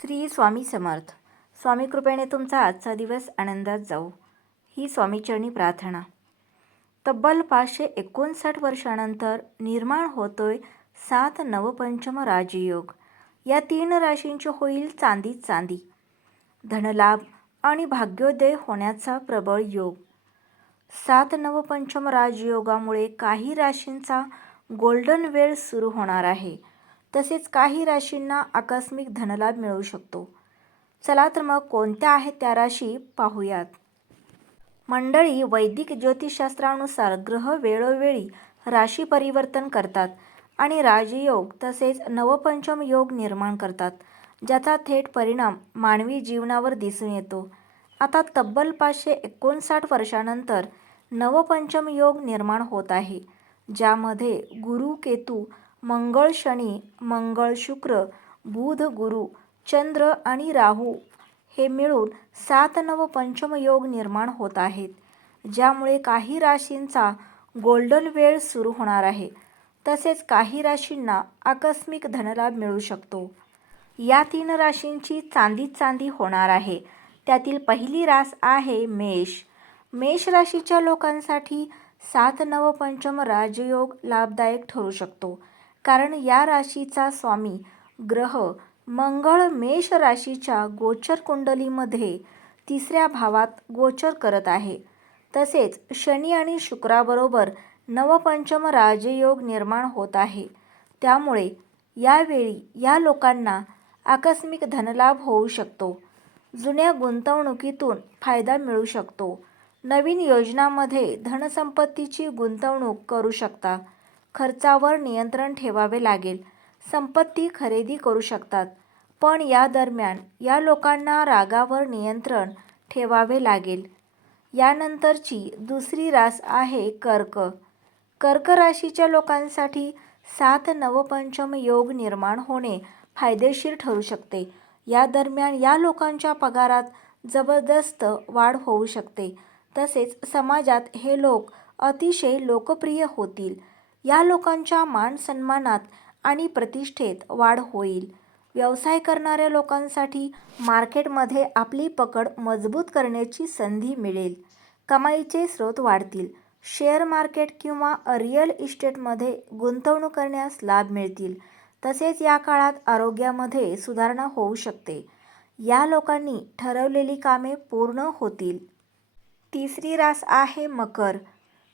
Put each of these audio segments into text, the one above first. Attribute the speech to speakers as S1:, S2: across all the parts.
S1: श्री स्वामी समर्थ. स्वामी कृपेने तुमचा आजचा दिवस आनंदात जाऊ ही स्वामीचरणी प्रार्थना. तब्बल पाचशे एकोणसाठ वर्षानंतर निर्माण होतोय सात नवपंचम राजयोग. या तीन राशींची होईल चांदी चांदी. धनलाभ आणि भाग्योदय होण्याचा प्रबळ योग. सात नवपंचम राजयोगामुळे काही राशींचा गोल्डन वेळ सुरू होणार आहे. तसेच काही राशींना आकस्मिक धनलाभ मिळू शकतो. चला तर मग कोणत्या आहेत त्या राशी पाहूयात. मंडळी वैदिक ज्योतिषशास्त्रानुसार ग्रह वेळोवेळी राशी परिवर्तन करतात आणि राजयोग तसेच नवपंचम योग निर्माण करतात ज्याचा थेट परिणाम मानवी जीवनावर दिसून येतो. आता तब्बल पाचशे एकोणसाठ वर्षानंतर नवपंचम योग निर्माण होत आहे ज्यामध्ये गुरु केतू मंगळ शनी मंगळ शुक्र बुध गुरु चंद्र आणि राहू हे मिळून सात नव पंचमयोग निर्माण होत आहेत. ज्यामुळे काही राशींचा गोल्डन वेळ सुरू होणार आहे. तसेच काही राशींना आकस्मिक धनलाभ मिळू शकतो. या तीन राशींची चांदीच चांदी होणार आहे. त्यातील पहिली रास आहे मेष. मेष राशीच्या लोकांसाठी सात नवपंचम राजयोग लाभदायक ठरू शकतो. कारण या राशीचा स्वामी ग्रह मंगळ मेष राशीच्या गोचर कुंडलीमध्ये तिसऱ्या भावात गोचर करत आहे. तसेच शनी आणि शुक्राबरोबर नवपंचम राजयोग निर्माण होत आहे. त्यामुळे यावेळी या लोकांना आकस्मिक धनलाभ होऊ शकतो. जुन्या गुंतवणुकीतून फायदा मिळू शकतो. नवीन योजनामध्ये धनसंपत्तीची गुंतवणूक करू शकता. खर्चावर नियंत्रण ठेवावे लागेल. संपत्ती खरेदी करू शकतात. पण या दरम्यान या लोकांना रागावर नियंत्रण ठेवावे लागेल. यानंतरची दुसरी रास आहे कर्क. कर्क राशीच्या लोकांसाठी सात नवपंचम योग निर्माण होणे फायदेशीर ठरू शकते. या दरम्यान या लोकांच्या पगारात जबरदस्त वाढ होऊ शकते. तसेच समाजात हे लोक अतिशय लोकप्रिय होतील. या लोकांच्या मान सन्मानात आणि प्रतिष्ठेत वाढ होईल. व्यवसाय करणाऱ्या लोकांसाठी मार्केटमध्ये आपली पकड मजबूत करण्याची संधी मिळेल. कमाईचे स्रोत वाढतील. शेअर मार्केट किंवा रिअल इस्टेटमध्ये गुंतवणूक करण्यास लाभ मिळतील. तसेच या काळात आरोग्यामध्ये सुधारणा होऊ शकते. या लोकांनी ठरवलेली कामे पूर्ण होतील. तिसरी रास आहे मकर.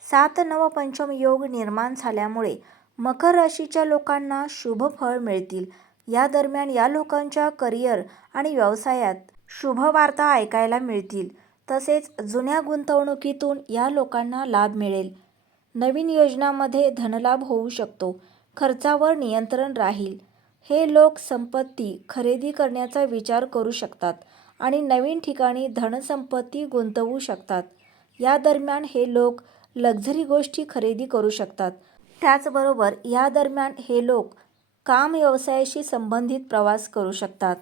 S1: सात नवपंचम योग निर्माण झाल्यामुळे मकर राशीच्या लोकांना शुभ फळ मिळतील. या दरम्यान या लोकांच्या करिअर आणि व्यवसायात शुभ वार्ता ऐकायला मिळतील. तसेच जुन्या गुंतवणुकीतून या लोकांना लाभ मिळेल. नवीन योजनामध्ये धनलाभ होऊ शकतो. खर्चावर नियंत्रण राहील. हे लोक संपत्ती खरेदी करण्याचा विचार करू शकतात आणि नवीन ठिकाणी धनसंपत्ती गुंतवू शकतात. या दरम्यान हे लोक लक्झरी गोष्टी खरेदी करू शकतात. त्याचबरोबर या दरम्यान हे लोक काम व्यवसायाशी संबंधित प्रवास करू शकतात.